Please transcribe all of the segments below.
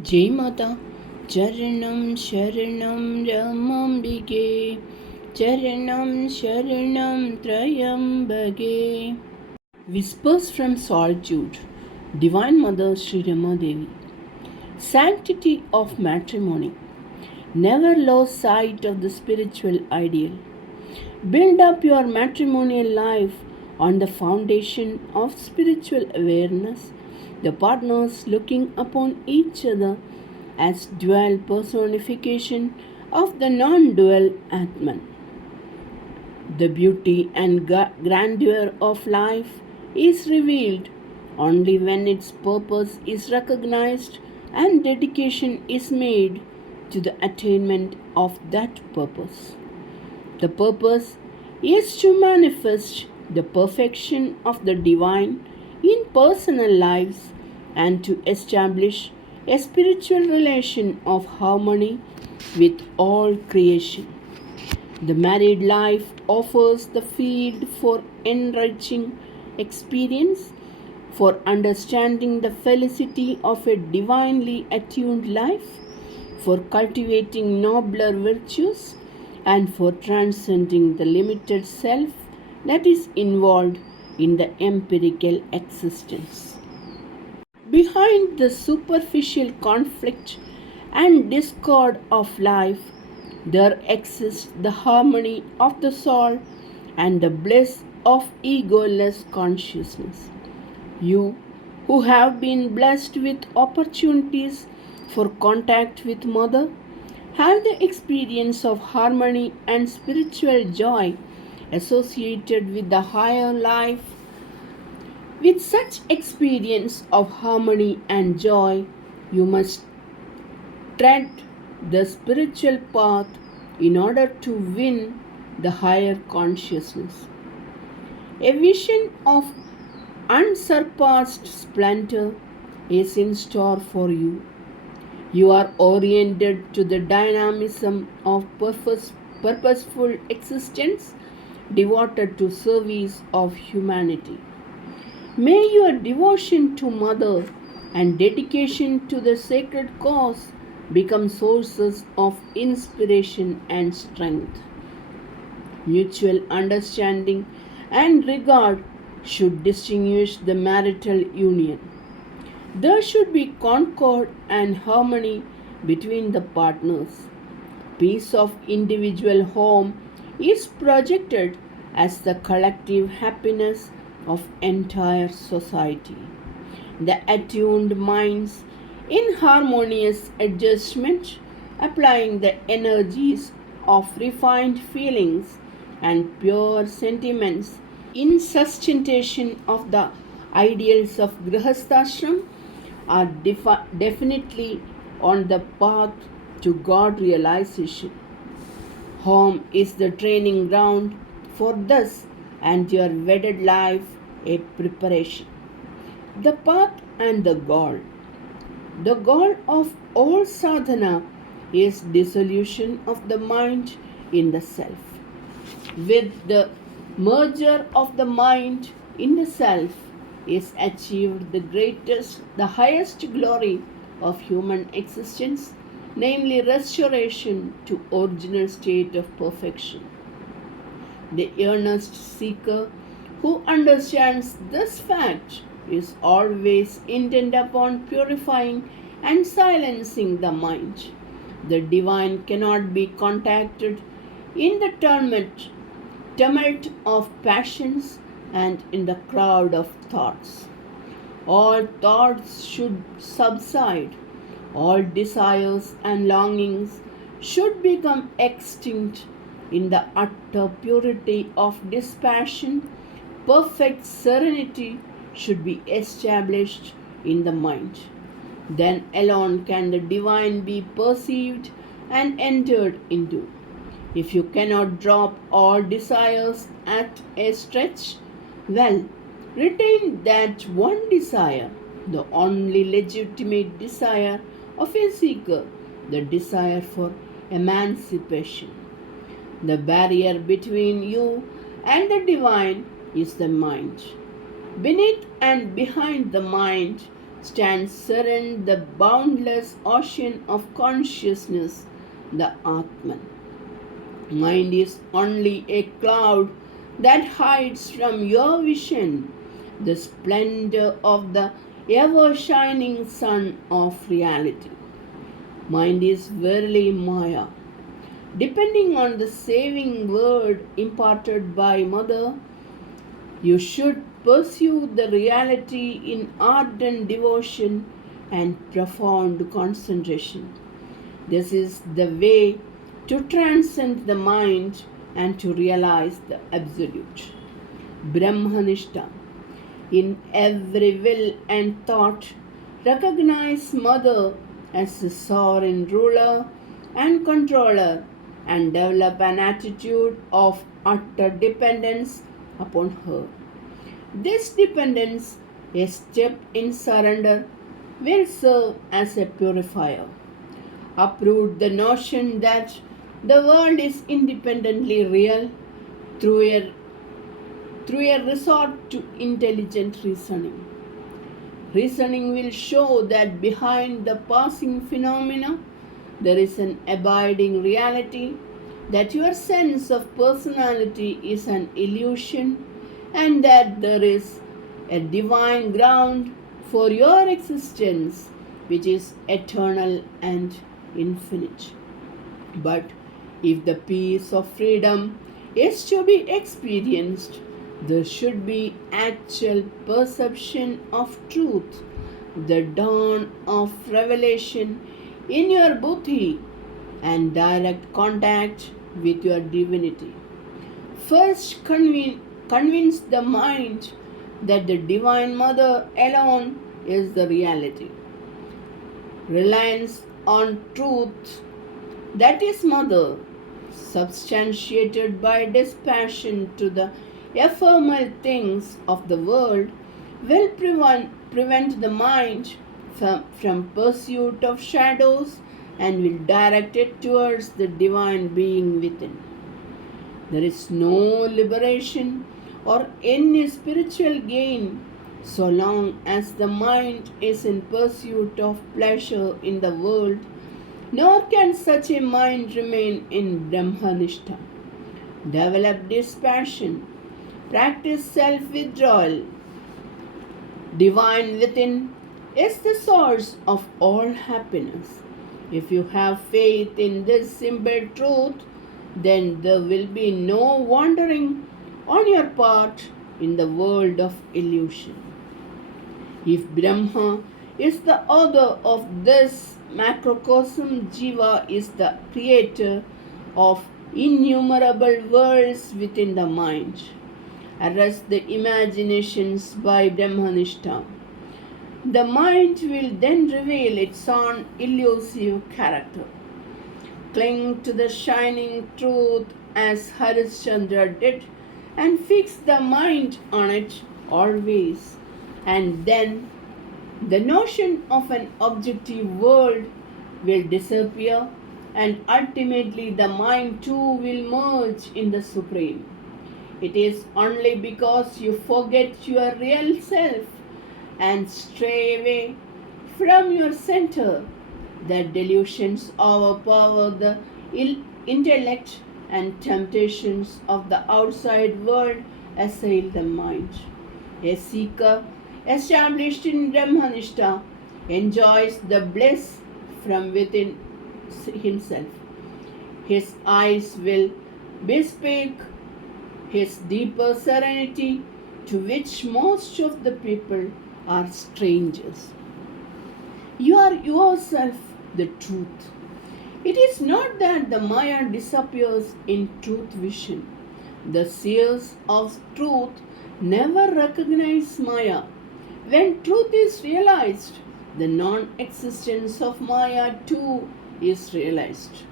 Jai Mata, Charanam Sharanam Ramambige, Charanam Sharanam Trayambage. Whispers from Solitude, Divine Mother Sri Rama Devi. Sanctity of matrimony. Never lose sight of the spiritual ideal. Build up your matrimonial life on the foundation of spiritual awareness, the partners looking upon each other as dual personification of the non-dual Atman. The beauty and grandeur of life is revealed only when its purpose is recognized and dedication is made to the attainment of that purpose. The purpose is to manifest the perfection of the divine in personal lives and to establish a spiritual relation of harmony with all creation. The married life offers the field for enriching experience, for understanding the felicity of a divinely attuned life, for cultivating nobler virtues, and for transcending the limited self that is involved in the empirical existence. Behind the superficial conflict and discord of life, there exists the harmony of the soul and the bliss of egoless consciousness. You, who have been blessed with opportunities for contact with Mother, have the experience of harmony and spiritual joy associated with the higher life. With such experience of harmony and joy, you must tread the spiritual path in order to win the higher consciousness. A vision of unsurpassed splendor is in store for you. You are oriented to the dynamism of purposeful existence devoted to service of humanity. May your devotion to Mother and dedication to the sacred cause become sources of inspiration and strength. Mutual understanding and regard should distinguish the marital union. There should be concord and harmony between the partners. Peace of individual home is projected as the collective happiness of entire society. The attuned minds in harmonious adjustment, applying the energies of refined feelings and pure sentiments in sustentation of the ideals of Grihasthashram are definitely on the path to God realization. Home is the training ground for this and your wedded life a preparation. The path and the goal. The goal of all sadhana is dissolution of the mind in the self. With the merger of the mind in the self is achieved the highest glory of human existence, namely restoration to original state of perfection. The earnest seeker who understands this fact is always intent upon purifying and silencing the mind. The divine cannot be contacted in the tumult of passions and in the crowd of thoughts. All thoughts should subside, all desires and longings should become extinct in the utter purity of dispassion. Perfect serenity should be established in the mind. Then alone can the divine be perceived and entered into. If you cannot drop all desires at a stretch, well, retain that one desire, the only legitimate desire of a seeker, the desire for emancipation. The barrier between you and the divine is the mind. Beneath and behind the mind, stands serene the boundless ocean of consciousness, the Atman. Mind is only a cloud that hides from your vision the splendor of the ever shining sun of reality. Mind is verily Maya. Depending on the saving word imparted by Mother, you should pursue the reality in ardent devotion and profound concentration. This is the way to transcend the mind and to realize the absolute. Brahmanishta. In every will and thought, recognize Mother as the sovereign ruler and controller and develop an attitude of utter dependence upon her. This dependence, a step in surrender, will serve as a purifier. Uproot the notion that the world is independently real through a resort to intelligent reasoning. Reasoning will show that behind the passing phenomena there is an abiding reality, that your sense of personality is an illusion, and that there is a divine ground for your existence which is eternal and infinite. But if the peace of freedom is to be experienced, there should be actual perception of truth, the dawn of revelation in your buddhi, and direct contact with your divinity. First, convince the mind that the Divine Mother alone is the reality. Reliance on truth, that is Mother, substantiated by dispassion to the ephemeral things of the world, will prevent the mind from pursuit of shadows and will direct it towards the divine being within. There is no liberation or any spiritual gain so long as the mind is in pursuit of pleasure in the world, nor can such a mind remain in Brahmanishta. Develop dispassion, practice self-withdrawal. Divine within is the source of all happiness. If you have faith in this simple truth, then there will be no wandering on your part in the world of illusion. If Brahma is the author of this macrocosm, Jiva is the creator of innumerable worlds within the mind. Arrest the imaginations by Brahmanishta. The mind will then reveal its own elusive character. Cling to the shining truth as Harishchandra did and fix the mind on it always. And then the notion of an objective world will disappear, and ultimately the mind too will merge in the Supreme. It is only because you forget your real self and stray away from your center that delusions overpower the intellect and temptations of the outside world assail the mind. A seeker established in Brahmanishta enjoys the bliss from within himself. His eyes will bespeak his deeper serenity, to which most of the people are strangers. You are yourself the truth. It is not that the Maya disappears in truth vision. The seers of truth never recognize Maya. When truth is realized, the non-existence of Maya too is realized.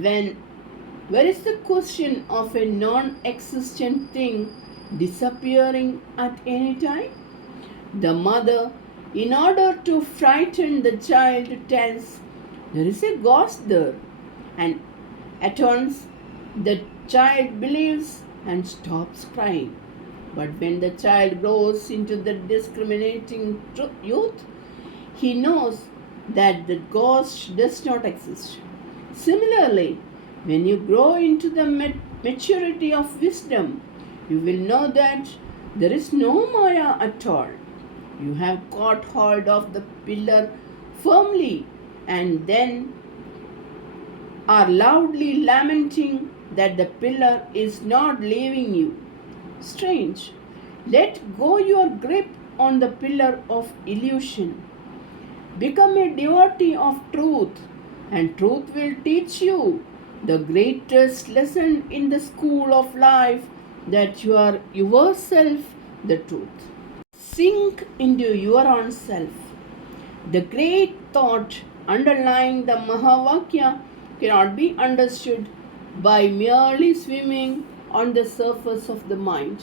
Where is the question of a non-existent thing disappearing at any time? The mother, in order to frighten the child, tells there is a ghost there, and at once the child believes and stops crying. But when the child grows into the discriminating youth, he knows that the ghost does not exist. Similarly, when you grow into the maturity of wisdom, you will know that there is no Maya at all. You have caught hold of the pillar firmly and then are loudly lamenting that the pillar is not leaving you. Strange. Let go your grip on the pillar of illusion. Become a devotee of truth, and truth will teach you the greatest lesson in the school of life, that you are yourself the truth. Sink into your own self. The great thought underlying the Mahavakya cannot be understood by merely swimming on the surface of the mind.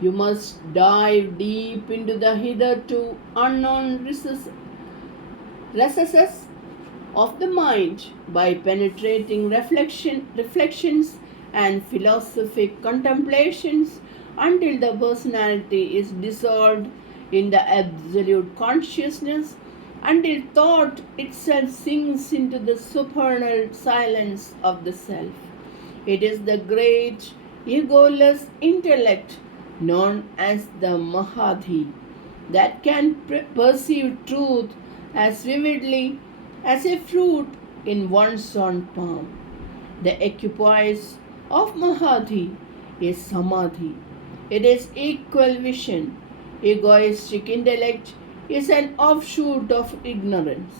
You must dive deep into the hitherto unknown recesses of the mind by penetrating reflections and philosophic contemplations until the personality is dissolved in the absolute consciousness, until thought itself sinks into the supernal silence of the self. It is the great egoless intellect known as the Mahadhi that can perceive truth as vividly as a fruit in one's own palm. The equipoise of Mahadhi is Samadhi. It is equal vision. Egoistic intellect is an offshoot of ignorance.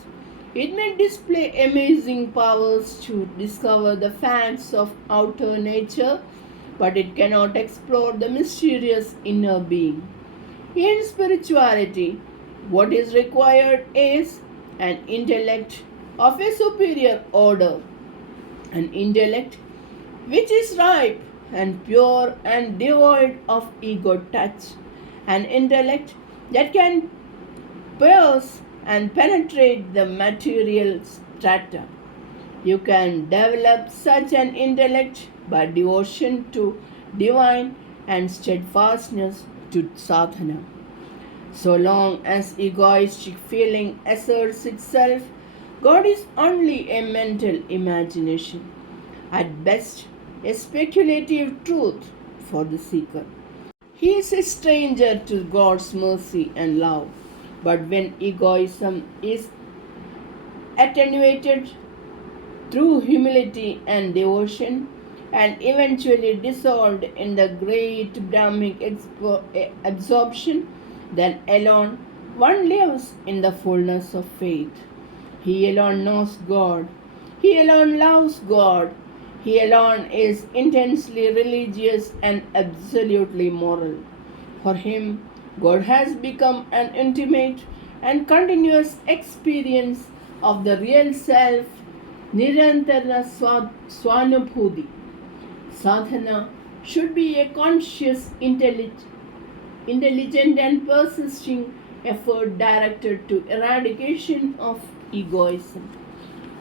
It may display amazing powers to discover the facts of outer nature, but it cannot explore the mysterious inner being. In spirituality, what is required is an intellect of a superior order, an intellect which is ripe and pure and devoid of ego touch, an intellect that can pierce and penetrate the material strata. You can develop such an intellect by devotion to divine and steadfastness to sadhana. So long as egoistic feeling asserts itself, God is only a mental imagination, at best a speculative truth for the seeker. He is a stranger to God's mercy and love, but when egoism is attenuated through humility and devotion, and eventually dissolved in the great Brahmic absorption, then alone one lives in the fullness of faith. He alone knows God. He alone loves God. He alone is intensely religious and absolutely moral. For him, God has become an intimate and continuous experience of the real self, Nirantara Swanubhuti. Sadhana should be a conscious, intelligent and persisting effort directed to eradication of egoism.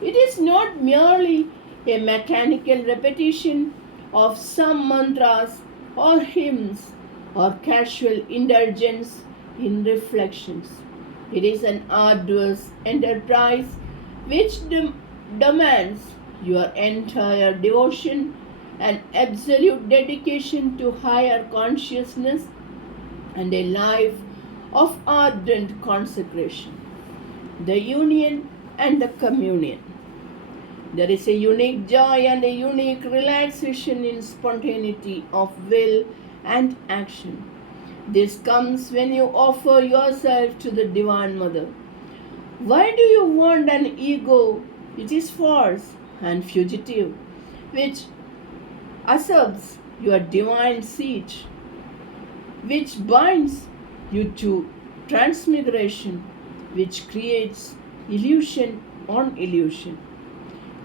It is not merely a mechanical repetition of some mantras or hymns or casual indulgence in reflections. It is an arduous enterprise which demands your entire devotion and absolute dedication to higher consciousness and a life of ardent consecration. The union and the communion. There is a unique joy and a unique relaxation in spontaneity of will and action. This comes when you offer yourself to the Divine Mother. Why do you want an ego which is false and fugitive, which usurps your divine seat, which binds you to transmigration, which creates illusion on illusion?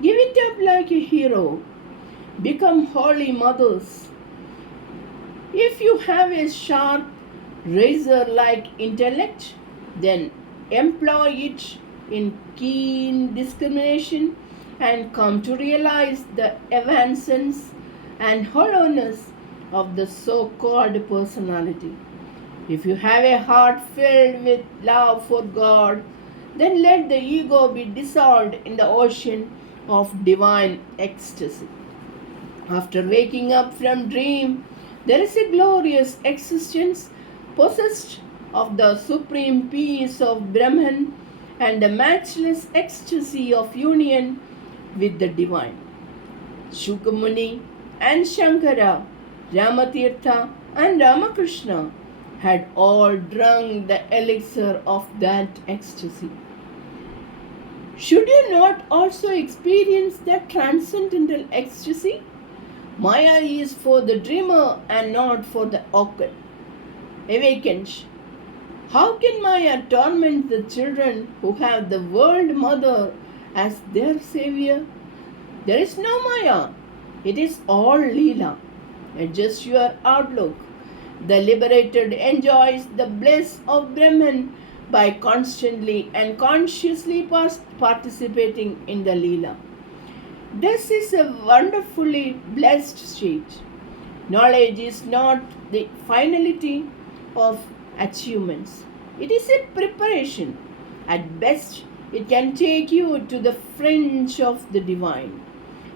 Give it up like a hero. Become holy mothers. If you have a sharp razor-like intellect, then employ it in keen discrimination and come to realize the evanescence and hollowness of the so-called personality. If you have a heart filled with love for God, then let the ego be dissolved in the ocean of divine ecstasy. After waking up from dream, there is a glorious existence possessed of the supreme peace of Brahman and the matchless ecstasy of union with the divine. Shukamuni and Shankara, Ramatirtha and Ramakrishna had all drunk the elixir of that ecstasy. Should you not also experience that transcendental ecstasy? Maya is for the dreamer and not for the awakened. How can Maya torment the children who have the world mother as their savior? There is no Maya. It is all Leela. Adjust your outlook. The liberated enjoys the bliss of Brahman by constantly and consciously participating in the Leela. This is a wonderfully blessed state. Knowledge is not the finality of achievements. It is a preparation. At best, it can take you to the fringe of the divine.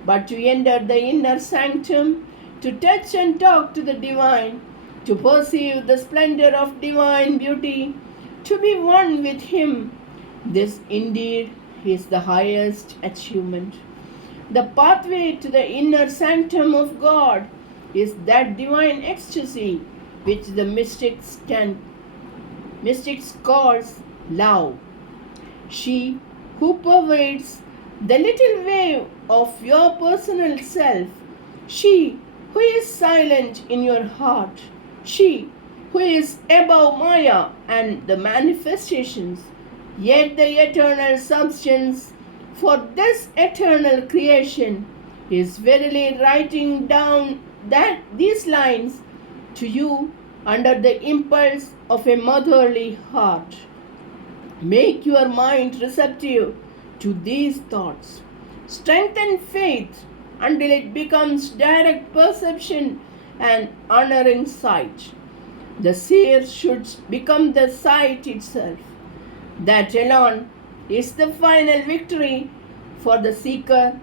But to enter the inner sanctum, to touch and talk to the divine, to perceive the splendor of divine beauty, to be one with Him, this indeed is the highest achievement. The pathway to the inner sanctum of God is that divine ecstasy which the mystics calls love. She who pervades the little wave of your personal self, she who is silent in your heart, she who is above Maya and the manifestations, yet the eternal substance for this eternal creation is verily writing down these lines to you under the impulse of a motherly heart. Make your mind receptive to these thoughts. Strengthen faith until it becomes direct perception and honoring sight. The seer should become the sight itself. That alone is the final victory for the seeker.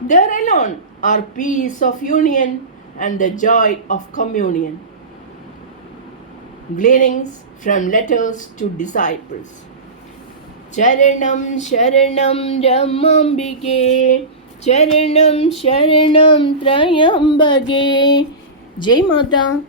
There alone are peace of union and the joy of communion. Gleanings from letters to disciples. Charanam Sharanam Ramambike, Charanam Sharanam Trayambage. Jai Mata.